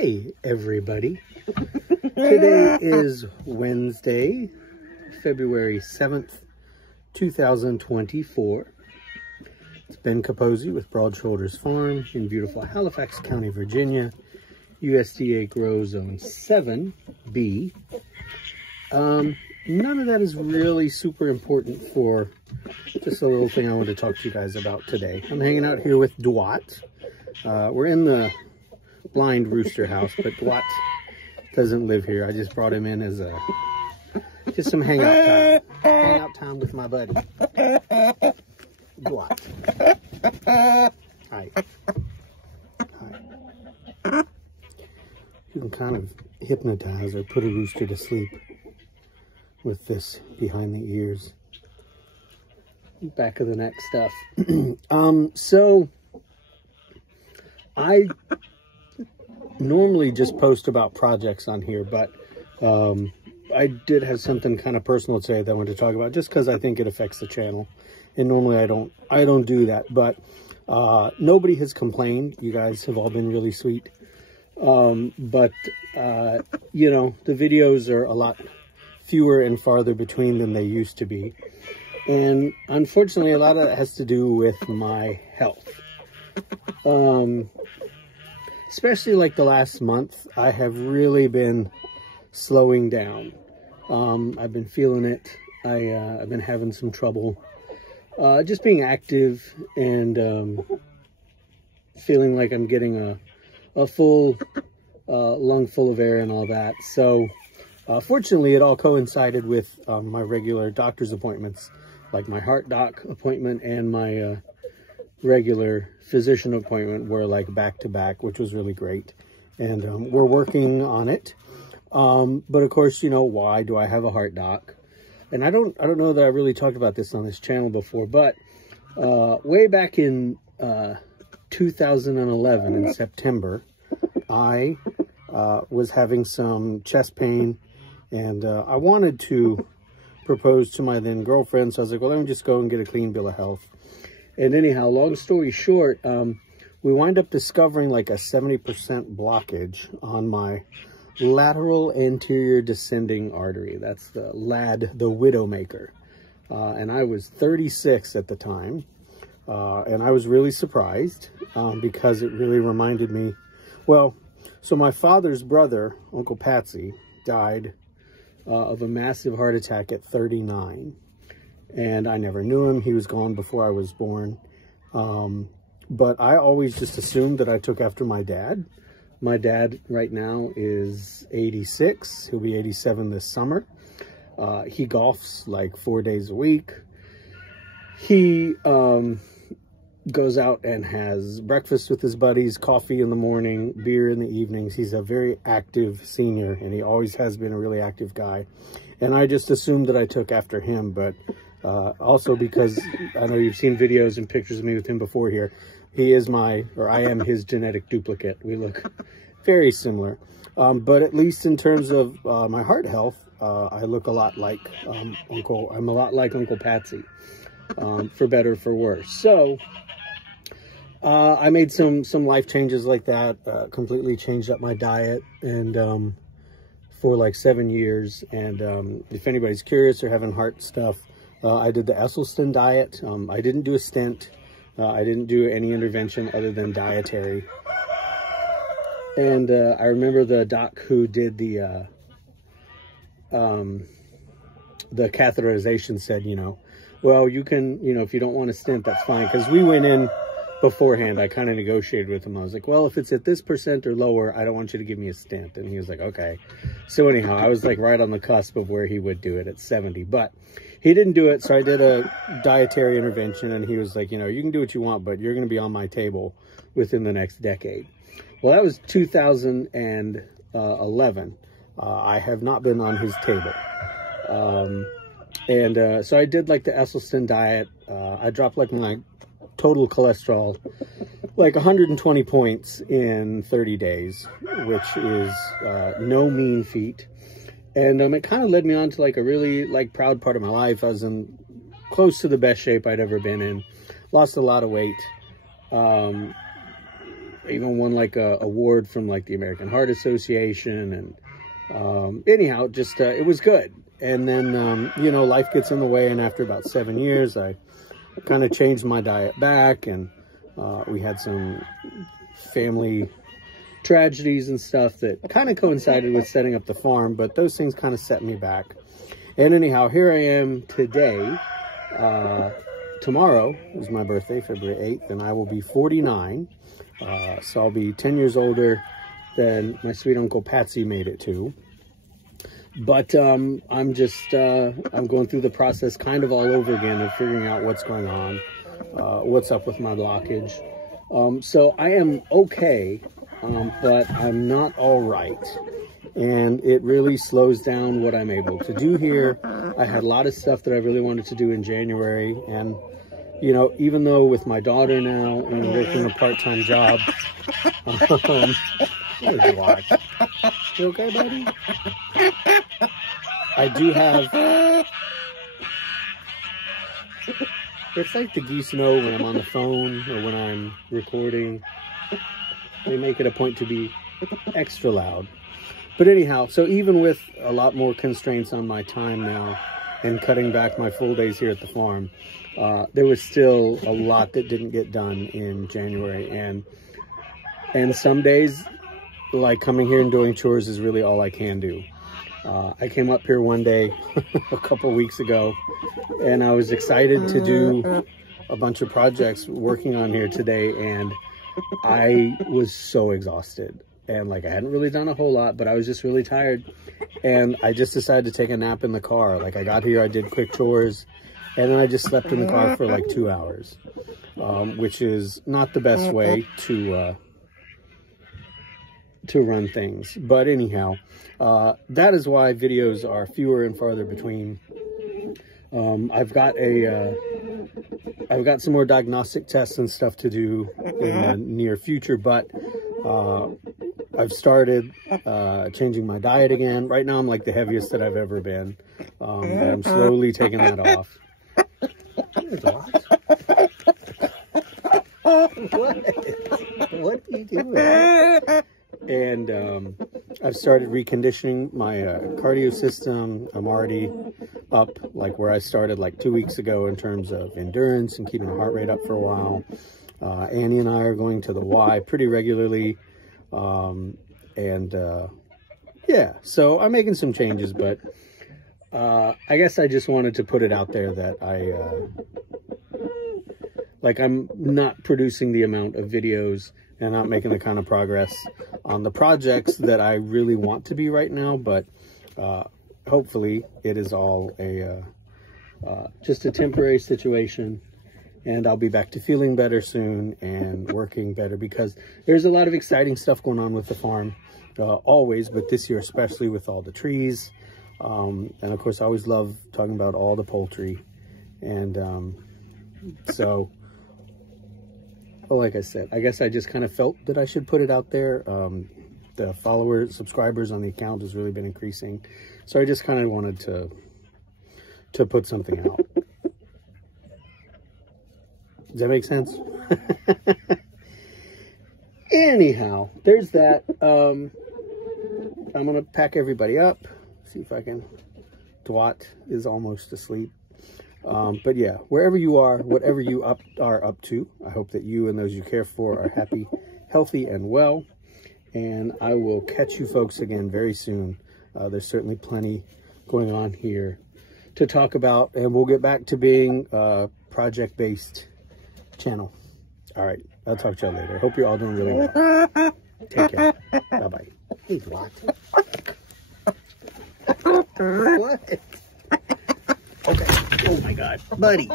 Hey everybody, today is Wednesday, February 7th, 2024. It's Ben Capozzi with Broad Shoulders Farm in beautiful Halifax County, Virginia, USDA Grow Zone 7B. None of that is really super important for just a little thing I want to talk to you guys about today. I'm hanging out here with Droite. We're in the blind rooster house, but Droite doesn't live here. I just brought him in as just some hangout time with my buddy Droite. Hi. You can kind of hypnotize or put a rooster to sleep with this behind the ears, back of the neck stuff. So I normally just post about projects on here, but I did have something kind of personal today that I wanted to talk about, just because I think it affects the channel. And normally I don't do that, but nobody has complained. You guys have all been really sweet. You know, the videos are a lot fewer and farther between than they used to be. And unfortunately, a lot of that has to do with my health. Especially like the last month, I have really been slowing down. I've been feeling it. I've been having some trouble just being active and feeling like I'm getting a full lung full of air and all that. So fortunately, it all coincided with my regular doctor's appointments, like my heart doc appointment and my regular physician appointment were like back to back, which was really great. And we're working on it. But of course, you know, why do I have a heart doc? And I don't know that I really talked about this on this channel before, but way back in 2011 in September, I was having some chest pain, and I wanted to propose to my then girlfriend. So I was like, well, let me just go and get a clean bill of health. And anyhow, long story short, we wind up discovering like a 70% blockage on my lateral anterior descending artery. That's the LAD, the widowmaker. And I was 36 at the time. And I was really surprised because it really reminded me, well, so my father's brother, Uncle Patsy, died of a massive heart attack at 39. And I never knew him. He was gone before I was born. But I always just assumed that I took after my dad. My dad right now is 86. He'll be 87 this summer. He golfs like 4 days a week. He goes out and has breakfast with his buddies, coffee in the morning, beer in the evenings. He's a very active senior, and he always has been a really active guy. And I just assumed that I took after him, but also because I know you've seen videos and pictures of me with him before here. He is I am his genetic duplicate. We look very similar. But at least in terms of my heart health, I look a lot like I'm a lot like Uncle Patsy, for better or for worse. So I made some life changes like that, completely changed up my diet, and for like 7 years. And if anybody's curious or having heart stuff, I did the Esselstyn diet. I didn't do a stent. I didn't do any intervention other than dietary. And I remember the doc who did the catheterization said, you know, well, you can, you know, if you don't want a stent, that's fine. Because we went in beforehand. I kind of negotiated with him. I was like, well, if it's at this % or lower, I don't want you to give me a stent. And he was like, okay. So anyhow, I was like right on the cusp of where he would do it at 70. But he didn't do it, so I did a dietary intervention, and he was like, you know, you can do what you want, but you're going to be on my table within the next decade. Well, that was 2011. I have not been on his table. So I did like the Esselstyn diet. I dropped like my total cholesterol like 120 points in 30 days, which is no mean feat. And it kind of led me on to like a really like proud part of my life. I was in close to the best shape I'd ever been in. Lost a lot of weight. even won like a award from like the American Heart Association. And anyhow, just it was good. And then, you know, life gets in the way. And after about 7 years, I kind of changed my diet back. And we had some family tragedies and stuff that kind of coincided with setting up the farm. But those things kind of set me back. And anyhow, here I am today. Tomorrow is my birthday, February 8th, and I will be 49. So I'll be 10 years older than my sweet Uncle Patsy made it to. But I'm going through the process kind of all over again of figuring out what's going on, what's up with my blockage. So I am okay, but I'm not all right. And it really slows down what I'm able to do here. I had a lot of stuff that I really wanted to do in January. And, you know, even though with my daughter now and working a part-time job, there's watch. You okay, buddy? I do have... It's like the geese know when I'm on the phone or when I'm recording. They make it a point to be extra loud. But anyhow, so even with a lot more constraints on my time now and cutting back my full days here at the farm, there was still a lot that didn't get done in January. And some days, like coming here and doing chores is really all I can do. I came up here one day a couple weeks ago, and I was excited to do a bunch of projects working on here today, and I was so exhausted. And like I hadn't really done a whole lot, but I was just really tired. And I just decided to take a nap in the car. Like I got here, I did quick chores, and then I just slept in the car for like 2 hours, which is not the best way to run things. But anyhow, that is why videos are fewer and farther between. I've got some more diagnostic tests and stuff to do in the near future, but I've started changing my diet again. Right now I'm like the heaviest that I've ever been. And I'm slowly taking that off. What are you doing? And I've started reconditioning my cardio system. I'm already up like where I started like 2 weeks ago in terms of endurance and keeping the heart rate up for a while. Annie and I are going to the Y pretty regularly. Yeah, so I'm making some changes, but I guess I just wanted to put it out there that I'm not producing the amount of videos and not making the kind of progress on the projects that I really want to be right now. But hopefully it is all just a temporary situation, and I'll be back to feeling better soon and working better, because there's a lot of exciting stuff going on with the farm, always, but this year especially with all the trees. And of course I always love talking about all the poultry. And so, well, like I said, I guess I just kind of felt that I should put it out there. The subscribers on the account has really been increasing, so I just kind of wanted to put something out. Does that make sense? Anyhow, there's that. I'm gonna pack everybody up. See if I can. Droite is almost asleep. But yeah, wherever you are, whatever you are up to, I hope that you and those you care for are happy, healthy, and well. And I will catch you folks again very soon. There's certainly plenty going on here to talk about, and we'll get back to being a project-based channel. All right, I'll talk to y'all later. Hope you're all doing really well. Take care. Bye-bye. Hey, what? What? Okay. Oh my God, buddy.